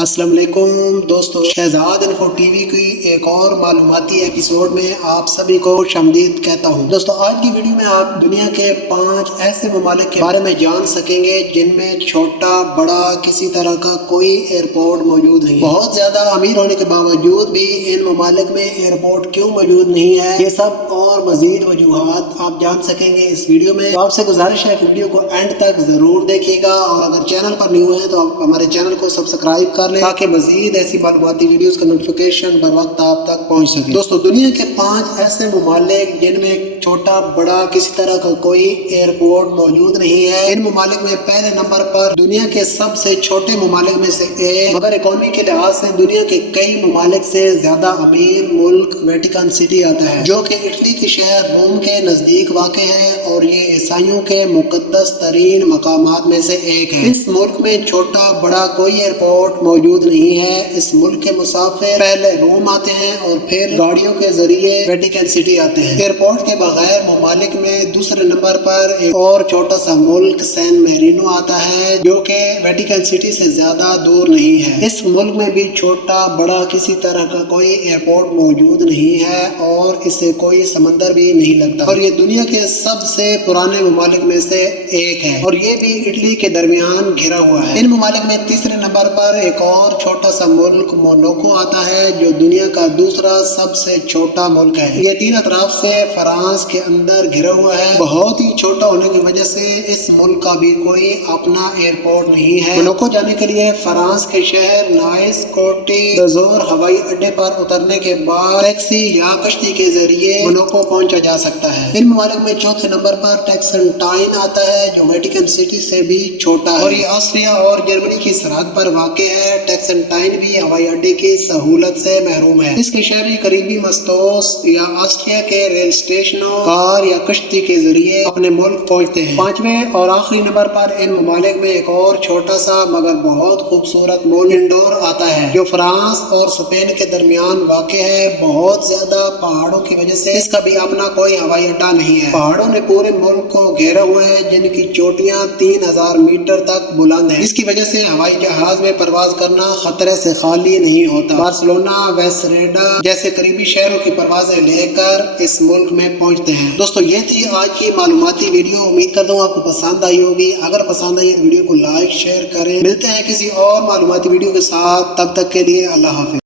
السلام علیکم دوستو، شہزاد انفو ٹی وی کی ایک اور معلوماتی ایپیسوڈ میں آپ سبھی کو خوش آمدید کہتا ہوں۔ دوستو آج کی ویڈیو میں آپ دنیا کے 5 ایسے ممالک کے بارے میں جان سکیں گے جن میں چھوٹا بڑا کسی طرح کا کوئی ایئرپورٹ موجود نہیں ہے۔ بہت زیادہ امیر ہونے کے باوجود بھی ان ممالک میں ایئرپورٹ کیوں موجود نہیں ہے، یہ سب اور مزید وجوہات آپ جان سکیں گے اس ویڈیو میں۔ تو آپ سے گزارش ہے کہ ویڈیو کو اینڈ تک ضرور دیکھیے گا، اور اگر چینل پر نیو ہے تو آپ ہمارے چینل کو سبسکرائب کر لیں تاکہ مزید ایسی معلوماتی ویڈیوز کا نوٹیفیکیشن بر وقت آپ تک پہنچ سکے۔ دوستو دنیا کے 5 ایسے ممالک جن میں چھوٹا بڑا کسی طرح کا کوئی ایئرپورٹ موجود نہیں ہے۔ ان ممالک میں پہلے نمبر پر دنیا کے سب سے چھوٹے ممالک میں سے ایک، مگر اکانومی کے لحاظ سے دنیا کے کئی ممالک سے زیادہ امیر ملک ویٹیکن سٹی آتا ہے، جو کہ اٹلی کے شہر روم کے نزدیک واقع ہے، اور یہ عیسائیوں کے مقدس ترین مقامات میں سے ایک ہے۔ اس ملک میں چھوٹا بڑا کوئی ایئرپورٹ موجود نہیں ہے۔ اس ملک کے مسافر پہلے روم آتے ہیں اور پھر گاڑیوں کے ذریعے ویٹیکن سٹی آتے ہیں۔ ایئرپورٹ کے بغیر ممالک میں دوسرے نمبر پر ایک اور چھوٹا سا ملک سین میرینو آتا ہے، جو کہ ویٹیکن سٹی سے زیادہ دور نہیں ہے۔ اس ملک میں بھی چھوٹا بڑا کسی طرح کا کوئی ایئرپورٹ موجود نہیں ہے، اور اسے کوئی سمندر بھی نہیں لگتا، اور یہ دنیا کے سب سے پرانے ممالک میں سے ایک ہے، اور یہ بھی اٹلی کے درمیان گھرا ہوا ہے۔ ان ممالک میں تیسرے نمبر پر ایک اور چھوٹا سا ملک مونوکو آتا ہے، جو دنیا کا دوسرا سب سے چھوٹا ملک ہے۔ یہ 3 اطراف سے فرانس کے اندر گھرا ہوا ہے۔ بہت ہی چھوٹا ہونے کی وجہ سے اس ملک کا بھی کوئی اپنا ایئرپورٹ نہیں ہے۔ مونوکو جانے کے لیے فرانس کے شہر نائس کوٹی دزور ہوائی اڈے پر اترنے کے بعد ٹیکسی یا کشتی کے ذریعے مونوکو پہنچا جا سکتا ہے۔ ان ممالک میں چوتھے نمبر پر ٹیکسنٹائن آتا ہے، جو ویٹیکن سٹی سے بھی چھوٹا ہے، اور یہ آسٹریا اور جرمنی کی سرحد پر واقع ہے۔ ٹیکسنٹائن بھی ہوائی اڈے کی سہولت سے محروم ہے۔ اس کے شہری قریبی مستوس یا آسٹریا کے ریل اسٹیشنوں، کار یا کشتی کے ذریعے اپنے ملک پہنچتے ہیں۔ 5ویں اور آخری نمبر پر ان ممالک میں ایک اور چھوٹا سا مگر بہت خوبصورت ملک انڈور آتا ہے، جو فرانس اور اسپین کے درمیان واقع ہے۔ بہت زیادہ پہاڑوں کی وجہ سے اس کا بھی اپنا کوئی ہوائی اڈا نہیں ہے۔ پہاڑوں نے پورے ملک کو گھیرا ہوا ہے، جن کی چوٹیاں 3000 میٹر تک بلند ہیں۔ اس کی وجہ سے ہوائی جہاز میں پرواز کرنا خطرے سے خالی نہیں ہوتا۔ بارسلونا، ویسریڈا جیسے قریبی شہروں کی پروازیں لے کر اس ملک میں پہنچتے ہیں۔ دوستو یہ تھی آج کی معلوماتی ویڈیو، امید کرتا ہوں آپ کو پسند آئی ہوگی۔ اگر پسند آئی تو ویڈیو کو لائک شیئر کریں۔ ملتے ہیں کسی اور معلوماتی ویڈیو کے ساتھ، تب تک کے لیے اللہ حافظ۔